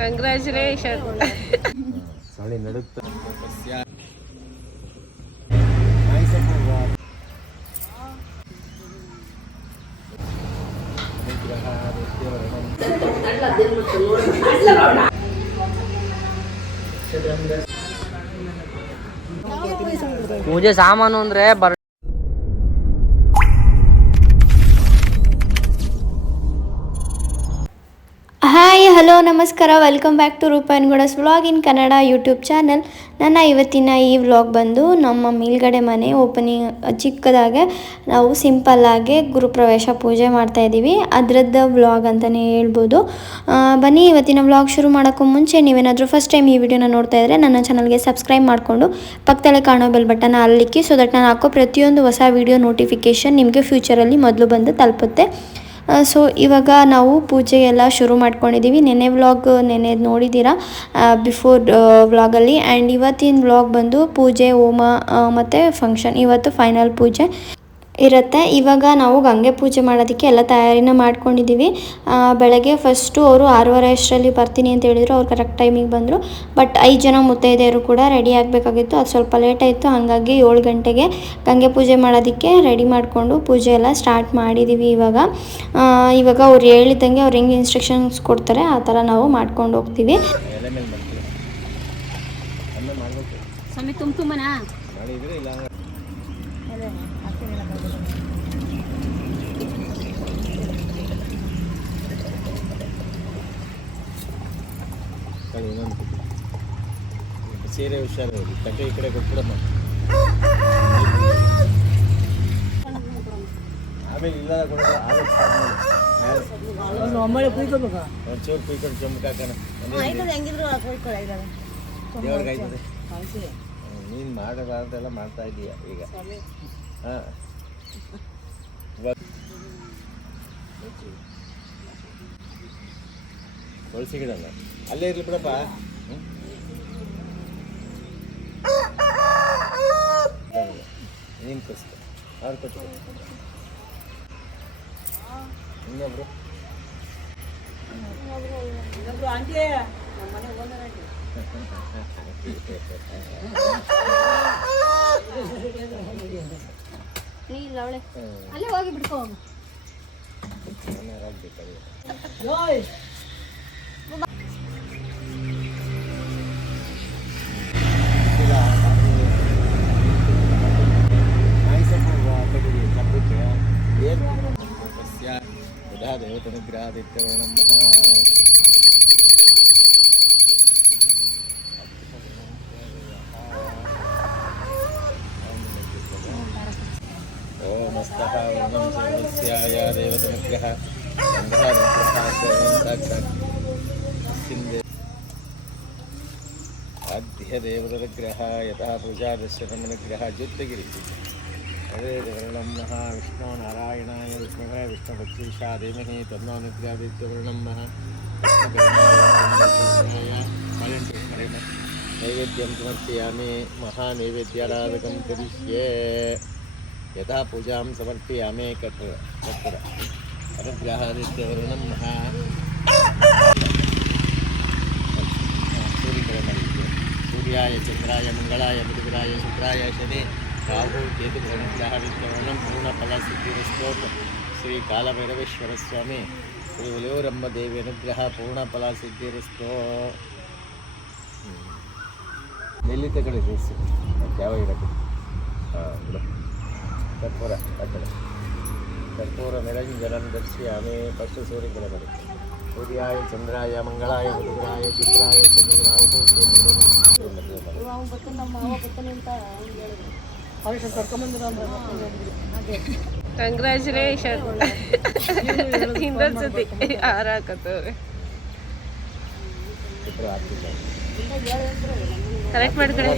Congratulation. ಸಳಿ ನಡುತ್ತ ಪೂಜೆ ಸಾಮಾನು ಅಂದ್ರೆ ಹಾಯ್ ಹಲೋ ನಮಸ್ಕಾರ, welcome back to Roopa and Gowdas vlog in Kannada YouTube channel. ನನ್ನ ಇವತ್ತಿನ ಈ ವ್ಲಾಗ್ ಬಂದು ನಮ್ಮ ಮೇಲ್ಗಡೆ ಮನೆ ಓಪನಿಂಗ್ ಚಿಕ್ಕದಾಗೆ ನಾವು ಸಿಂಪಲ್ಲಾಗಿ ಗುರುಪ್ರವೇಶ ಪೂಜೆ ಮಾಡ್ತಾಯಿದ್ದೀವಿ, ಅದರದ್ದು ವ್ಲಾಗ್ ಅಂತಲೇ ಹೇಳ್ಬೋದು. ಬನ್ನಿ ಇವತ್ತಿನ ವ್ಲಾಗ್ ಶುರು ಮಾಡೋಕ್ಕೂ ಮುಂಚೆ ನೀವೇನಾದರೂ ಫಸ್ಟ್ ಟೈಮ್ ಈ ವಿಡಿಯೋನ ನೋಡ್ತಾ ಇದ್ದರೆ ನನ್ನ ಚಾನಲ್ಗೆ ಸಬ್ಸ್ಕ್ರೈಬ್ ಮಾಡಿಕೊಂಡು ಪಕ್ಕದಲ್ಲೇ ಕಾಣೋ ಬೆಲ್ ಬಟನ್ ಅಲ್ಲಿಕ್ಕಿ, ಸೊ ದಟ್ ನಾನು ಹಾಕೋ ಪ್ರತಿಯೊಂದು ಹೊಸ ವಿಡಿಯೋ ನೋಟಿಫಿಕೇಷನ್ ನಿಮಗೆ ಫ್ಯೂಚರಲ್ಲಿ ಮೊದಲು ಬಂದು ತಲುಪುತ್ತೆ. ಸೊ ಇವಾಗ ನಾವು ಪೂಜೆ ಎಲ್ಲ ಶುರು ಮಾಡ್ಕೊಂಡಿದ್ದೀವಿ. ನೆನ್ನೆ ನೋಡಿದ್ದೀರಾ ಬಿಫೋರ್ ವ್ಲಾಗಲ್ಲಿ. ಆ್ಯಂಡ್ ಇವತ್ತಿನ ವ್ಲಾಗ್ ಬಂದು ಪೂಜೆ, ಹೋಮ ಮತ್ತು ಫಂಕ್ಷನ್. ಇವತ್ತು ಫೈನಲ್ ಪೂಜೆ ಇರುತ್ತೆ. ಇವಾಗ ನಾವು ಗಂಗೆ ಪೂಜೆ ಮಾಡೋದಕ್ಕೆ ಎಲ್ಲ ತಯಾರಿನ ಮಾಡ್ಕೊಂಡಿದ್ದೀವಿ. ಬೆಳಗ್ಗೆ ಫಸ್ಟು ಅವರು 6:30 ಅಷ್ಟರಲ್ಲಿ ಬರ್ತೀನಿ ಅಂತ ಹೇಳಿದರು. ಅವ್ರು ಕರೆಕ್ಟ್ ಟೈಮಿಗೆ ಬಂದರು. ಬಟ್ 5 ಜನ ಮುತ್ತೈದೆಯರು ಕೂಡ ರೆಡಿ ಆಗಬೇಕಾಗಿತ್ತು. ಅದು ಸ್ವಲ್ಪ ಲೇಟ್ ಆಯಿತು. ಹಾಗಾಗಿ 7 ಗಂಟೆಗೆ ಗಂಗೆ ಪೂಜೆ ಮಾಡೋದಕ್ಕೆ ರೆಡಿ ಮಾಡಿಕೊಂಡು ಪೂಜೆ ಎಲ್ಲ ಸ್ಟಾರ್ಟ್ ಮಾಡಿದ್ದೀವಿ. ಇವಾಗ ಅವ್ರು ಹೇಳಿದಂಗೆ ಅವ್ರು ಹೆಂಗೆ ಇನ್ಸ್ಟ್ರಕ್ಷನ್ಸ್ ಕೊಡ್ತಾರೆ ಆ ಥರ ನಾವು ಮಾಡ್ಕೊಂಡು ಹೋಗ್ತೀವಿ. ಸೀರೆ ಹುಷಾರು, ತಟ್ಟೆ ಈ ಕಡೆ ಕೊಟ್ಬಿಡಮ್ಮ. ಆಮೇಲೆ ಇಲ್ಲ ಒಂಚೂರು ಕುಯ್ಕೊಂಡು ಚೊಂಬಕ್ಕೆ ಹಾಕೋಣ. ದೇವ್ರಿಗೆ ಆಯ್ತದೆ. ನೀನು ಮಾಡೋದಂತೆಲ್ಲ ಮಾಡ್ತಾ ಇದೀಯ ಈಗ. ಹಾಂ ತುಳಸಿ ಗಿಡಲ್ಲ ಅಲ್ಲೇ ಇರ್ಲಿ ಬಿಡಪ್ಪ. ನೀನು ಕಷ್ಟ ಅವ್ರು ಕೊಟ್ಟು ಇನ್ನೊಬ್ರು ಅಲ್ಲೇ ಹೋಗಿ ಬಿಡ್ಕೋ. ಓಮಸ್ತಃ ವರ್ಣಂ ಸರ್ವಸ್ಯಾಯ ದೇವತನುಗ್ರಹ ಆದ್ಯ ದೇವತನುಗ್ರಹ ಯತಃ ಪೂಜಾದರ್ಶನಮನುಗ್ರಹ ಜ್ಯೋತಿಗಿರಿ ಅದೇ ವರ್ಣಂ ಮಹಾ ವಿಷ್ಣು ನಾರಾಯಣಾಯ ವಿಷ್ಣುವೇ ವಿಷ್ಣುಭಕ್ತಿಶಾ ಧೀಮಹಿ ತನ್ನೋನುಗ್ರಹಾದಿತ್ಯವರ್ಣಂ ಮಹಾ ನೈವೇದ್ಯಂ ಸಮರ್ಪಯಾಮಿ ಮಹಾನೈವೇದ್ಯಾರಾಧಕಂ ಕರಿಷ್ಯೆ ಯಥಾ ಪೂಜಾಂ ಸಮರ್ಪಯಾಮಿ ಕರ್ಪೂರ ಅನುಗ್ರಹಾದಿತ್ಯವರ್ಣಂ ಮಹಾ ಸೂರ್ಯಾಯ ಚಂದ್ರಾಯ ಮಂಗಳಾಯ ಬುಧಗುರಾಯ ಶುಕ್ರಾಯ ಶನಿ ರಾಹು ಕೇತುಗ್ರಹವಿತ್ಯವರ್ಣಂ ಪೂರ್ಣಫಲ ಸಿದ್ಧಿರಸ್ತೋತ್ ಶ್ರೀ ಕಾಲಭೈರವೇಶ್ವರ ಸ್ವಾಮಿ ಶ್ರೀ ಉಲಿಯೂರಮ್ಮ ದೇವಿ ಅನುಗ್ರಹ ಪೂರ್ಣಫಲ ಸಿದ್ಧಿರಸ್ತೋ. ಎಲ್ಲಿ ತಗೊಳ್ಳಿ ಡ್ರೆಸ್ಸು ಯಾವ ಇರಬೇಕು. ಹಾಂ ಬಿಡು. ಕರ್ಪೂರ ಕಟ್ಟಡ ಕರ್ಪೂರ ನಿರಂಜನಂ ದರ್ಶಯಾಮಿ. ಫಸ್ಟ್ ಸೂರ್ಯಗಳ ಮಾಡಿ ಸೂರ್ಯಾಯ ಚಂದ್ರಾಯ ಮಂಗಳಾಯ ಬುಧಗುರಾಯ ಶುಕ್ರಾಯ ಶನಿ ರಾಹು ಕಂಗ್ರ್ಯಾಚುಲೇಷನ್. ಇನ್ನೊಂದ್ಸತಿ ಹಾರಾಕತ್ತವ್ರೆ. ಕರೆಕ್ಟ್ ಮಾಡ್ತಾರೆ.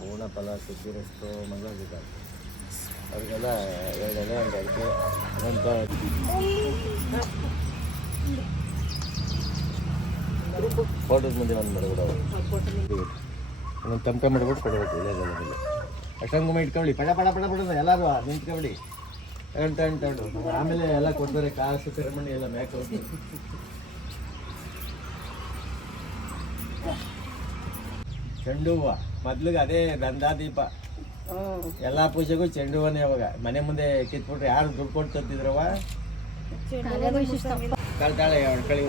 ಪೂರ್ಣಫಲ ಸಿದ್ಧಿರಸ್ತೋ ಮಂಗಳಾಗಿದೆ ಅವ್ರಿಗೆಲ್ಲ 2 ಎಲೆ ಒಂದು ಅಡಿಕೆ ಅದಂತ ಫೋಟೋದ ಮುಂದೆ ಒಂದು ಮಾಡಿಬಿಡೋರು. ಒಂದು ತಮಟೆ ಮಾಡ್ಬಿಟ್ಟು ಕೊಡಬೇಕು ಇಲ್ಲೇ ಅಷ್ಟಂಗುಮ ಇಟ್ಕೊಳ್ಳಿ ಪಡ ಪಡ ಪಡ ಪಡ ಎಲ್ಲರೂ ನಿಂತ್ಕೊಬಿಡಿ ತಗೊಂಡು ಆಮೇಲೆ ಎಲ್ಲ ಕೊಡ್ತಾರೆ ಕಾಸು ಸೆರೆಮನಿ ಎಲ್ಲ ಮ್ಯಾಕ್ ಚೆಂಡು ಹೂವು ಮೊದ್ಲಿಗೆ ಅದೇ ದಂದಾದೀಪ ಎಲ್ಲ ಪೂಜೆಗೂ ಚೆಂಡು ಹೂವನೇ ಅವಾಗ ಮನೆ ಮುಂದೆ ಕಿತ್ಬಿಟ್ರೆ ಯಾರು ದುಡ್ಡು ಕೊಟ್ಟು ತತ್ತಿದ್ರವ ಕಳ್ತಾಳೆ ಕಳಿ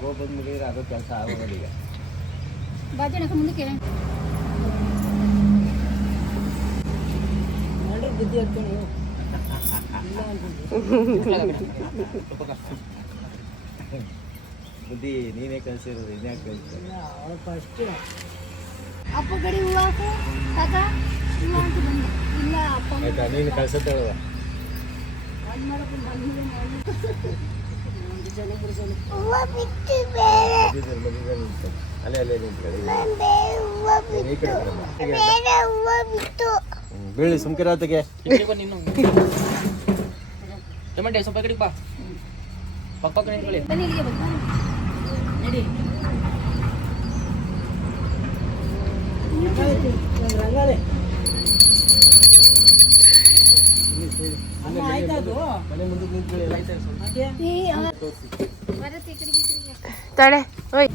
ಗೋ ಬಂದ್ಬಿಟ್ಟಿದ್ರೆ ಅದು ಕೆಲಸ ಆಗೋದು ಈಗ ಮುಂದಕ್ಕೆ ಬುದ್ಧಿ ಹಾಕ್ತೀನಿ ಬುದ್ಧಿ ನೀನೇ ಕಲಿಸಿರೋದು ಇನ್ಯಾಕೆ ಕಲಿಸ್ತಾರೆ ಫಸ್ಟ್ ಅಪ್ಪ ಗಡಿ ಹೂವು ಹಾಕು ತಾತ ಹೂವು ಅಂತ ಬಂದ ಇಲ್ಲ ಅಪ್ಪ ಆಯ್ತಾ ನೀನು ಕಳ್ಸತ್ತೇಳುವ ಅಲ್ಲೇ ಅಲ್ಲೇ ಬೀಳಿ ಸುಮ್ಕಿರೋತ್ತಿಗೆ ಟೊಮೆಟೊ ಸ್ವಲ್ಪ ಕಡಿಗೆ ಬಾ ಪಕ್ಕ ನಿಂತ್ಕೊಳ್ಳಿ ಬನ್ನಿ ಇಲ್ಲಿಗೆ ಬನ್ನಿ ನಡಿ ಮನೆ ಮುಂದಕ್ಕೆ ನಿಂತ್ಕೊಳ್ಳಿ ತಡೆ ಓಯ್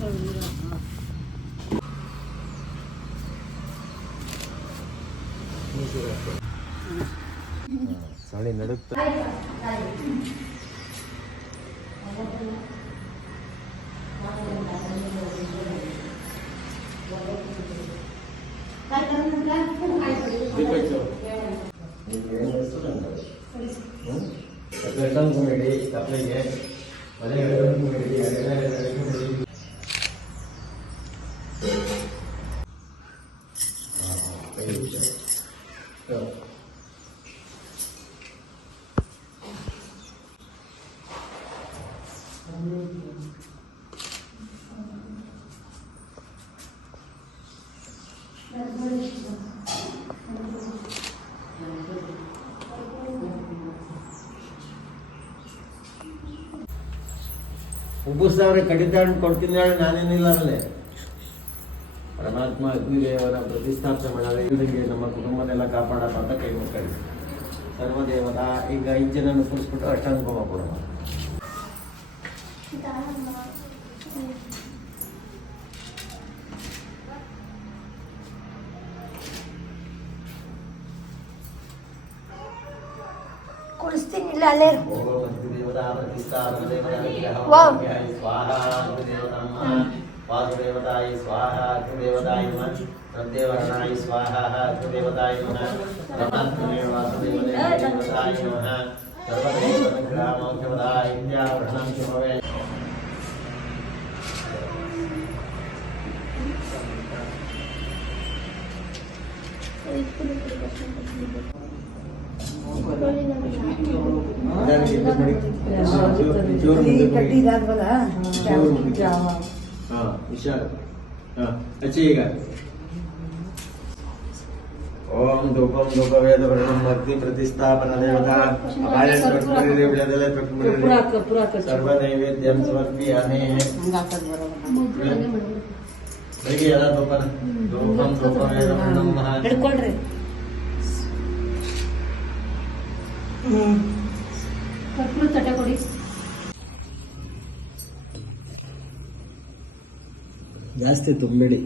ಸೊಳ್ಳೆ ನಡುತ್ತ ಕಪ್ಲೆಗೆ ಮನೆ ಉಬ್ಬುಸ್ತವ್ರೆ ಕಡಿತ ಕೊಡ್ತೀನಿ ಹೇಳಿ ನಾನೇನಿಲ್ಲ ಆಮೇಲೆ ಪರಮಾತ್ಮ ಅಗ್ನಿದೇವನ ಪ್ರತಿಷ್ಠಾಪನೆ ಮಾಡೋದೇ ನಮ್ಮ ಕುಟುಂಬನೆಲ್ಲ ಕಾಪಾಡಪ್ಪ ಅಂತ ಕೈ ಮುಕ್ಕಳಿ ಸರ್ವದೇವತ ಈಗ 5 ಜನ ಕೂರಿಸ್ಬಿಟ್ಟು ಅಷ್ಟಾನುಭವ ಕೊಡೋಣ ಕುಡಿಸ್ತೀನಿ ಇಲ್ಲ ಅಲ್ಲೇ ವಾಸುದೇವತಾಯ ಸ್ವಾಹ ಅಗ್ನಿದೇವತಾಯ ನಮಃ ತದ್ದೇವರಣಾಯ ಸ್ವಾಹ ಅಗ್ನಿದೇವತಾಯ ನಮಃ ಪರಮಾತ್ಮನೇ ವಾಸುದೇವತಾಯ ನಮಃ ಸರ್ವದೇವತಾಯ ಇತ್ಯಾವರಣಂ ಶುಭವೇ ಈಗ ಓಂ ಧೂಪಂ ಧೂಪವೇದ ವರ್ಣಂ ಅಗ್ನಿ ಪ್ರತಿಷ್ಠಾಪನ ದೇವತಾ ಸರ್ವ ನೈವೇದ್ಯಂ ಸಮರ್ಪಯಾಮಿ ಬೆಳಿಗ್ಗೆ ಎಲ್ಲ ಧೂಪಂ ಧೂಪವೇದ ವರ್ಣಂ ಹಿಡ್ಕೊಳ್ರಿ ಕರ್ಪೂರ ತಟ್ಟೆ ಕೊಡಿ ಜಾಸ್ತಿ ತುಂಬಬೇಡಿ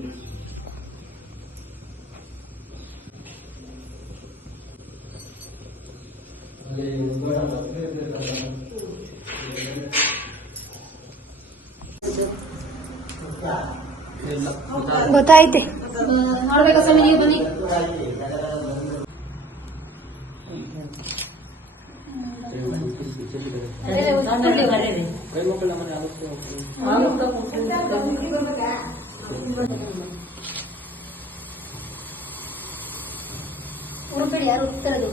ಗೊತ್ತಾಯ್ತೆ ಮಾಡ್ಬೇಕಾ ಸ್ವಾಮಿ ನೀವು ಬನ್ನಿ ಉರುಬೇಡಿ ಯಾರು ಉತ್ತರದು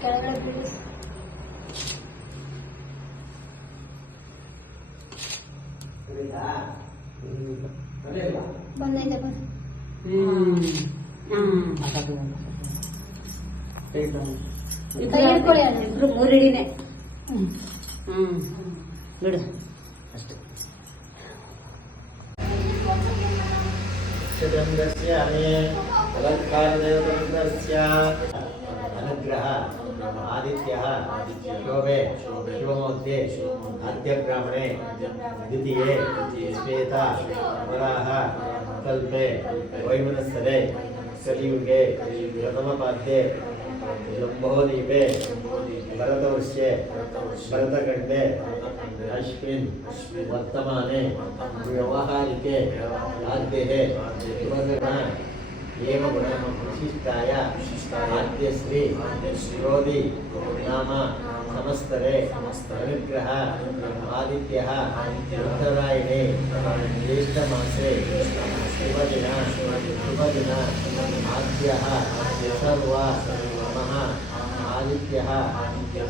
ಕೆಳಗಡೆ ಬಿಡಿ ಬಂದೈತೆ ಇಬ್ರು ಮೂರಿಡಿನೇ ಇಡು ಅಷ್ಟೇ. ಅನುಗ್ರಹ ಆದಿತ್ಯ ಶೋಭೆ ಶಿವಮೂರ್ತಿ ಆದ್ಯ ಬ್ರಾಹ್ಮಣೆ ದ್ವಿತೀಯೆ ಶ್ವೇತ ವರಾಹ ಕಲ್ಪೆ ವೈಮನಸ್ಸರೆ ಕಲಿಯುಗೆ ಪ್ರಥಮ ಪಾದ್ಯೆ ಜಂಬೋದೀಪೆ ಭರತವರ್ಷೆ ಭರತಖಂಡೆ ಅಶ್ವಿನ್ ವರ್ತಮಾನೆ ವ್ಯವಹಾರಿಕೆ ಆದ್ಯೆ ಶುಭಗಣ ಏವ ಗುಣ ವಿಶಿಷ್ಟಾಯ ಆದ್ಯಶ್ರೀ ವಿರೋಧಿ ನಾಮ ಸಮಸ್ತರೆ ಅನುಗ್ರಹ ಆದಿತ್ಯ ಉತ್ತರಾಯಣೆ ಜ್ಯೇಷ್ಠ ಮಾಸೆ ಶುಭದಿನ ಆದ್ಯ ಸರ್ವ ಮಹಾ ಆದಿತ್ಯ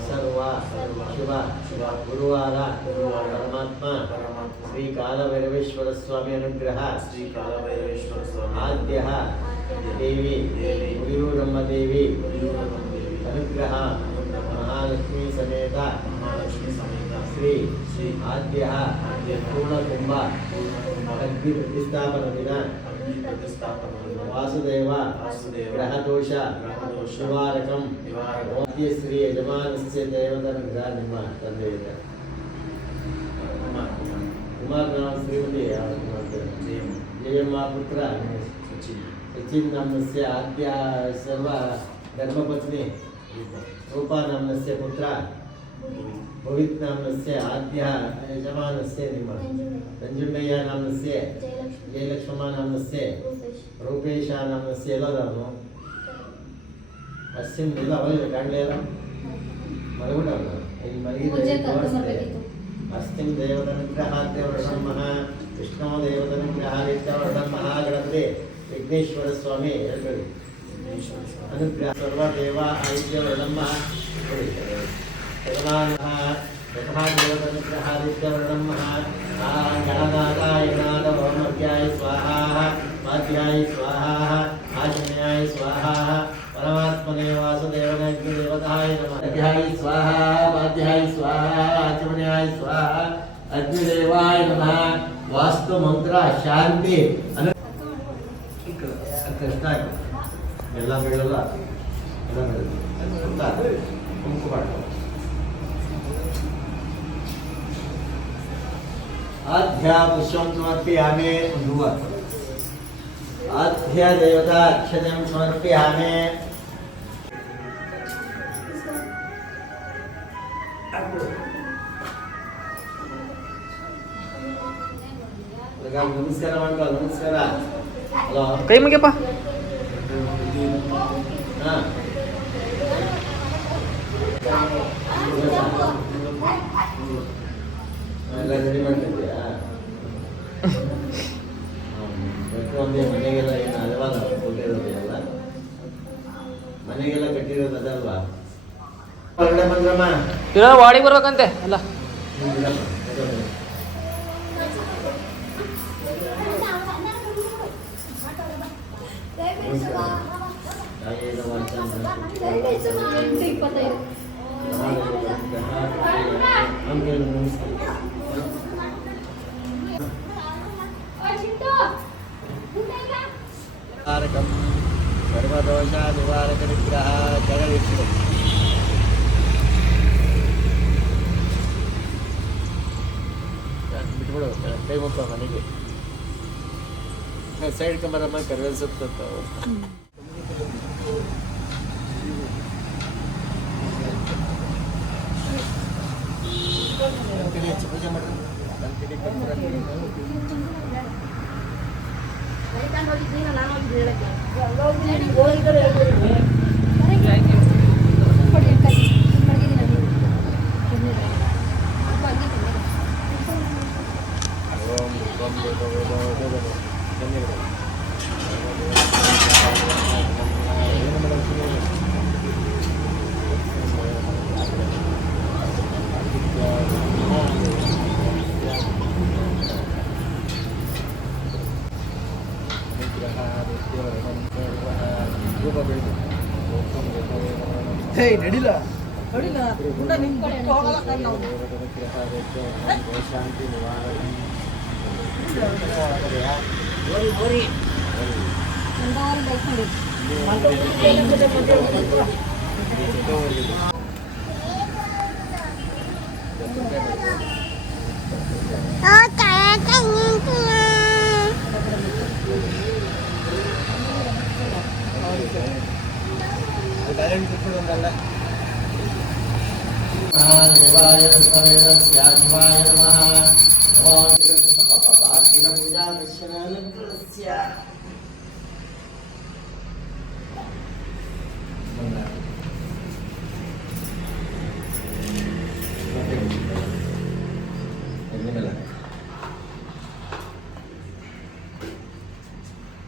ಸರ್ವ ಶುಭ ಗುರುವಾರ ಪರಮಾತ್ಮ ಶ್ರೀ ಕಾಲಭೈರವೇಶ್ವರ ಸ್ವಾಮಿ ಅನುಗ್ರಹ ಆದ್ಯ ದೇವಿ ಮುಡಿಯೂರಮ್ಮ ದೇವಿ ಅನುಗ್ರಹ ಮಹಾಲಕ್ಷ್ಮೀ ಸಮೇತ ಶ್ರೀ ಆದ್ಯ ಪೂರ್ಣಕುಂಭ ಅಗ್ನಿ ಪ್ರತಿಷ್ಠಾಪನ ದಿನ ವಾಸುದೇವ ಗ್ರಹದೋಷ ಶಿವಾರಕಂ ಶ್ರೀ ಯಜಮಾನಸ್ಯ ದೇವತನುಗ್ರಹ. ನಿಮ್ಮ ತಂದೆ ಇದೆ ಕುಮಾರ್ ನಾಮ ಶ್ರೀಮತಿ ಜಯಮ್ಮ ಪುತ್ರ ಸಚಿನ್ ನಾಮಸ್ಯ ಆದ್ಯ ಸರ್ವ ಧರ್ಮಪತ್ನಿ ರೂಪಾ ನಾಮಸ್ಯ ಪುತ್ರ ಭವಿತ್ ನಾಮಸ್ಯ ಆದ್ಯ ಯಜಮಾನಸ್ಯ ನಿಮ್ಮ ನಂಜುಂಡಯ್ಯ ನಾಮಸ್ಯ ಜಯಲಕ್ಷ್ಮಮ್ಮ ನಾಮಸ್ಯ ರೂಪೇಶ ನಾಮಸ್ಯ ಎಲ್ಲದವನು ಅಶ್ವಿನ್ ಎಲ್ಲ ಅವಳಿಗೆ ಕಾಣಲೇ ಇಲ್ಲ ಮಲಗುಡವನು ಇಲ್ಲಿ ಮಲಗಿದ್ರೆ ಅಸ್ತಿಂ ದೇವತನುಗ್ರಹಾದ್ಯವರ್ಣಮಃ ವಿಷ್ಣು ದೇವತನುಗ್ರಹಾದಿತ್ಯವರ್ಣಮಃ ಗಣಪತಿ ವಿಘ್ನೇಶ್ವರ ಸ್ವಾಮಿ ಹೇಳ್ಬೇಡಿ ಅನುಗ್ರಹ ಸರ್ವ ದೇವ ಆದಿತ್ಯವರ್ಣಮಃ ಯಜಮಾನಃ ಯಥಾ ದೇವತನುಗ್ರಹಾದಿತ್ಯವರ್ಣಮಃ ಗಣನಾಥಾಯ ಗಣಾಧವಮರ್ಯಾಯ ಸ್ವಾಹಾ ಮಾಧ್ಯಾಯ ಸ್ವಾಹಾ ಆಚಮಯಾಯ ಸ್ವಾಹಾ ಪರಮಾತ್ಮನೇ ವಾಸುದೇವನಗ್ನಿ ದೇವತಾಯ ನಮಃ ಅಧ್ಯಾಯ ಸ್ವಾಹಾ ಮಾಧ್ಯಾಯ ಸ್ವಾಹಾ ಆಚಮಯಾಯ ಸ್ವಾಹಾ ಅಗ್ನಿದೇವಾಯ ನಮಃ. ವಾಸ್ತು ಮಂತ್ರ ಶಾಂತಿ ಕೃಷ್ಣ ಎಲ್ಲ ಬೀಳಲ್ಲ ಎಲ್ಲ ಬೀಳುತ್ತೆ ಕುಂಕುಮಾಡು. ಆಧ್ಯ ಪುಷ್ಪಂ ಸಮರ್ಪಯಾಮಿ ಒಂದು ಹೂವು. ಆಧ್ಯ ದೇವತಾ ಅಕ್ಷತಂ ಸಮರ್ಪಯಾಮಿ. ನಮಸ್ಕಾರ ಮಾಡ್ಕೊ. ನಮಸ್ಕಾರ. ಹಲೋ ಕೈ ಮುಗಿಯಪ್ಪ. ಹಾ ಎಲ್ಲ ರೆಡಿ ಮಾಡ್ತಿದ್ಯಾ? ಒಂದೇ ಮನೆಗೆಲ್ಲ ಏನು ಅಲ್ವಾ ನಾವು ಕೊಟ್ಟಿರೋದು ಎಲ್ಲ ಮನೆಗೆಲ್ಲ ಕಟ್ಟಿರೋದು ಅದಲ್ವಾ? ಹೊರಗಡೆ ಬಂದ್ರಮ್ಮ ಇರೋ ವಾಡಿಗೆ ಬರ್ಬೇಕಂತೆ ಅಲ್ಲ. ಸರ್ವದೋಷ ನಿವಾರಕ ನಿಗ್ರಹ ಜಗದಿಟ್ಟು ಬಿಟ್ಬಿಡು. ಕೈ ಮುಕ್ಕ ಮನೆಗೆ ಸೈಡ್ ಕಂಬರಮ್ಮ ಕರಿವೇಲ್ ಸೊಪ್ಪು ಹೆಚ್ಚು ಪೂಜೆ ಮಾಡಿ ಹೇ ನಡಿಲ್ಲ ಶಾಂತಿ ನಿವಾರಣೆ ದೇವಾಯ ಶಿವಾಯ ನಮಃ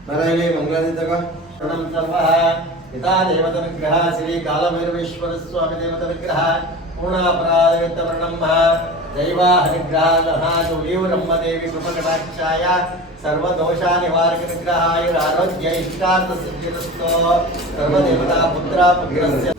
नारायणे मंगलादितक प्रणम सर्वः पिता देवतनुग्रह श्री कालभैरवेश्वर स्वामी देवतनुग्रह पूर्णापराधवित्त प्रणम दैवानुग्रह महादेवी देवी कृपकटाक्षाय सर्वदोषा निवारक निग्रहाय आरोग्य इष्टार्थ सिद्धिरस्तो सर्वदेवता पुत्रा पुत्रस्य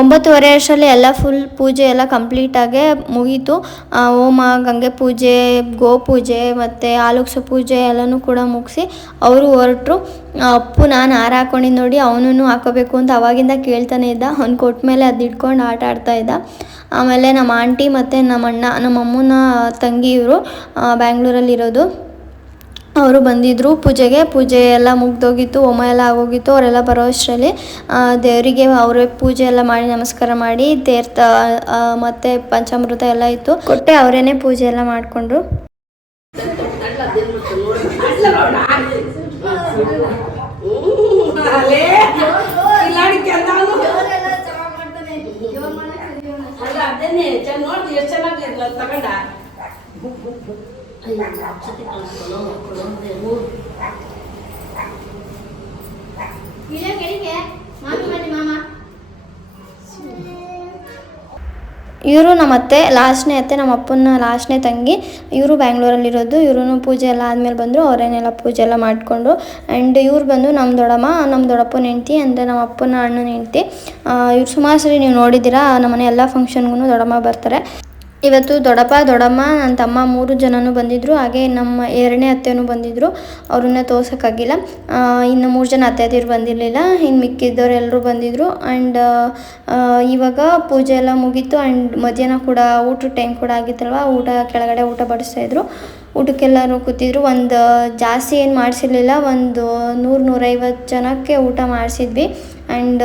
ಒಂಬತ್ತುವರೆ ಅಷ್ಟರಲ್ಲಿ ಎಲ್ಲ ಫುಲ್ ಪೂಜೆ ಎಲ್ಲ ಕಂಪ್ಲೀಟಾಗೆ ಮುಗೀತು. ಹೋಮ, ಗಂಗೆ ಪೂಜೆ, ಗೋ ಪೂಜೆ ಮತ್ತು ಆಲುಕ್ಸು ಪೂಜೆ ಎಲ್ಲನೂ ಕೂಡ ಮುಗಿಸಿ ಅವರು ಹೊರಟರು. ಅಪ್ಪು ನಾನು ಹಾರ ಹಾಕ್ಕೊಂಡಿದ್ದು ನೋಡಿ ಅವನೂ ಹಾಕೋಬೇಕು ಅಂತ ಅವಾಗಿಂದ ಕೇಳ್ತಾನೆ ಇದ್ದ. ಅವ್ನು ಕೊಟ್ಟ ಮೇಲೆ ಅದು ಇಟ್ಕೊಂಡು ಆಟ ಆಡ್ತಾಯಿದ್ದ. ಆಮೇಲೆ ನಮ್ಮ ಆಂಟಿ ಮತ್ತು ನಮ್ಮ ಅಣ್ಣ, ನಮ್ಮ ಅಮ್ಮನ ತಂಗಿ ಇವರು ಬ್ಯಾಂಗ್ಳೂರಲ್ಲಿರೋದು, ಅವರು ಬಂದಿದ್ದರು ಪೂಜೆಗೆ. ಪೂಜೆ ಎಲ್ಲ ಮುಗ್ದೋಗಿತ್ತು, ಹೋಮ ಎಲ್ಲ ಆಗೋಗಿತ್ತು. ಅವರೆಲ್ಲ ಬರೋ ಅಷ್ಟರಲ್ಲಿ ದೇವರಿಗೆ ಅವರೇ ಪೂಜೆ ಎಲ್ಲ ಮಾಡಿ ನಮಸ್ಕಾರ ಮಾಡಿ ತೀರ್ಥ ಮತ್ತು ಪಂಚಾಮೃತ ಎಲ್ಲ ಇತ್ತು ಕೊಟ್ಟೆ ಅವರೇನೆ ಪೂಜೆ ಎಲ್ಲ ಮಾಡಿಕೊಂಡ್ರು. ಇವರು ನಮ್ಮ ಅತ್ತೆ, ಲಾಸ್ಟ್ನೇ ಅತ್ತೆ, ನಮ್ಮ ಅಪ್ಪನ ಲಾಸ್ಟ್ನೇ ತಂಗಿ. ಇವರು ಬ್ಯಾಂಗ್ಳೂರಲ್ಲಿರೋದು. ಇವರು ಪೂಜೆ ಎಲ್ಲ ಆದಮೇಲೆ ಬಂದರು. ಅವರೇನೆಲ್ಲ ಪೂಜೆ ಎಲ್ಲ ಮಾಡಿಕೊಂಡು. ಆ್ಯಂಡ್ ಇವ್ರು ಬಂದು ನಮ್ಮ ದೊಡ್ಡಮ್ಮ, ನಮ್ಮ ದೊಡ್ಡಪ್ಪನ ಹೆಂಡ್ತಿ, ಅಂದರೆ ನಮ್ಮ ಅಪ್ಪನ ಅಣ್ಣನ ಹೆಂಡ್ತಿ. ಇವ್ರು ಸುಮಾರು ಸರಿ ನೀವು ನೋಡಿದ್ದೀರಾ. ನಮ್ಮನೆ ಎಲ್ಲ ಫಂಕ್ಷನ್ಗೂ ದೊಡ್ಡಮ್ಮ ಬರ್ತಾರೆ. ಇವತ್ತು ದೊಡ್ಡಪ್ಪ, ದೊಡ್ಡಮ್ಮ, ನನ್ನ ತಮ್ಮ 3 ಜನನೂ ಬಂದಿದ್ದರು. ಹಾಗೆ ನಮ್ಮ 2ನೇ ಅತ್ತೆಯೂ ಬಂದಿದ್ದರು. ಅವ್ರನ್ನ ತೋರ್ಸೋಕ್ಕಾಗಿಲ್ಲ. ಇನ್ನು 3 ಜನ ಅತ್ತೆಯರು ಬಂದಿರಲಿಲ್ಲ. ಇನ್ನು ಮಿಕ್ಕಿದ್ದವ್ರು ಎಲ್ಲರೂ ಬಂದಿದ್ದರು. ಆ್ಯಂಡ್ ಇವಾಗ ಪೂಜೆ ಎಲ್ಲ ಮುಗೀತು. ಆ್ಯಂಡ್ ಮಧ್ಯಾಹ್ನ ಕೂಡ ಊಟದ ಟೈಮ್ ಕೂಡ ಆಗಿತ್ತಲ್ವ, ಕೆಳಗಡೆ ಊಟ ಬಡಿಸ್ತಾಯಿದ್ರು. ಊಟಕ್ಕೆಲ್ಲರೂ ಕೂತಿದ್ರು. ಒಂದು ಜಾಸ್ತಿ ಏನು ಮಾಡಿಸಿರ್ಲಿಲ್ಲ, ಒಂದು 100-150 ಜನಕ್ಕೆ ಊಟ ಮಾಡಿಸಿದ್ವಿ. ಆ್ಯಂಡ್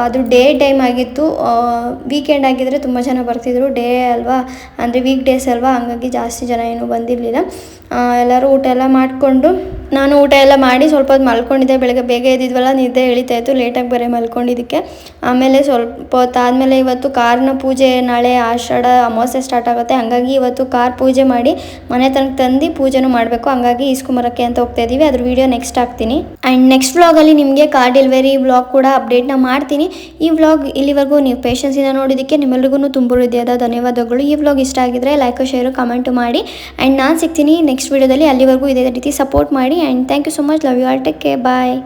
ಅದು ಡೇ ಟೈಮ್ ಆಗಿತ್ತು. ವೀಕೆಂಡ್ ಆಗಿದ್ದರೆ ತುಂಬ ಜನ ಬರ್ತಿದ್ರು. ಡೇ ಅಲ್ವಾ, ಅಂದರೆ ವೀಕ್ ಡೇಸ್ ಅಲ್ವಾ, ಹಂಗಾಗಿ ಜಾಸ್ತಿ ಜನ ಏನೂ ಬಂದಿರಲಿಲ್ಲ. ಎಲ್ಲರೂ ಊಟ ಎಲ್ಲ ಮಾಡಿಕೊಂಡು, ನಾನು ಊಟ ಎಲ್ಲ ಮಾಡಿ ಸ್ವಲ್ಪ ಹೊತ್ತು ಮಲ್ಕೊಂಡಿದ್ದೆ. ಬೆಳಗ್ಗೆ ಬೇಗ ಎದ್ದಿದ್ವಲ್ಲ, ನಿದ್ದೆ ಎಳಿತಾಯಿತ್ತು, ಲೇಟಾಗಿ ಬರೀ ಮಲ್ಕೊಂಡಿದ್ದಕ್ಕೆ. ಆಮೇಲೆ ಸ್ವಲ್ಪ ಹೊತ್ತಾದಮೇಲೆ ಇವತ್ತು ಕಾರ್ನ ಪೂಜೆ, ನಾಳೆ ಆಷಾಢ ಅಮಾವಾಸ್ಯೆ ಸ್ಟಾರ್ಟ್ ಆಗುತ್ತೆ. ಹಾಗಾಗಿ ಇವತ್ತು ಕಾರ್ ಪೂಜೆ ಮಾಡಿ ಮನೆ ತನಕ ತಂದು ಪೂಜೆನೂ ಮಾಡಬೇಕು. ಹಂಗಾಗಿ ಇಸ್ಕೊಂಬರೋಕ್ಕೆ ಅಂತ ಹೋಗ್ತಾ ಇದ್ದೀವಿ. ಅದ್ರ ವೀಡಿಯೋ ನೆಕ್ಸ್ಟ್ ಹಾಕ್ತೀನಿ. ಆ್ಯಂಡ್ ನೆಕ್ಸ್ಟ್ ವ್ಲಾಗಲ್ಲಿ ನಿಮಗೆ ಕಾರ್ ಡೆಲಿವರಿ ವ್ಲಾಗ್ ಕೂಡ ಅಪ್ಡೇಟ್ನ ಮಾಡ್ತೀನಿ. ಈ ವ್ಲಾಗ್ ಇಲ್ಲಿವರೆಗೂ ನೀವು ಪೇಷನ್ಸಿಂದ ನೋಡಿದ್ದಕ್ಕೆ ನಿಮ್ಮೆಲ್ರಿಗೂ ತುಂಬ ಹೃದಯದ ಧನ್ಯವಾದಗಳು. ಈ ವ್ಲಾಗ್ ಇಷ್ಟ ಆಗಿದ್ರೆ ಲೈಕ್, ಶೇರು, ಕಮೆಂಟು ಮಾಡಿ. ಆ್ಯಂಡ್ ನಾನು ಸಿಗ್ತೀನಿ ನೆಕ್ಸ್ಟ್ ವೀಡಿಯೋದಲ್ಲಿ. ಅಲ್ಲಿವರೆಗೂ ಇದೇ ರೀತಿ ಸಪೋರ್ಟ್ ಮಾಡಿ. And thank you so much. Love you all. Take care. Bye.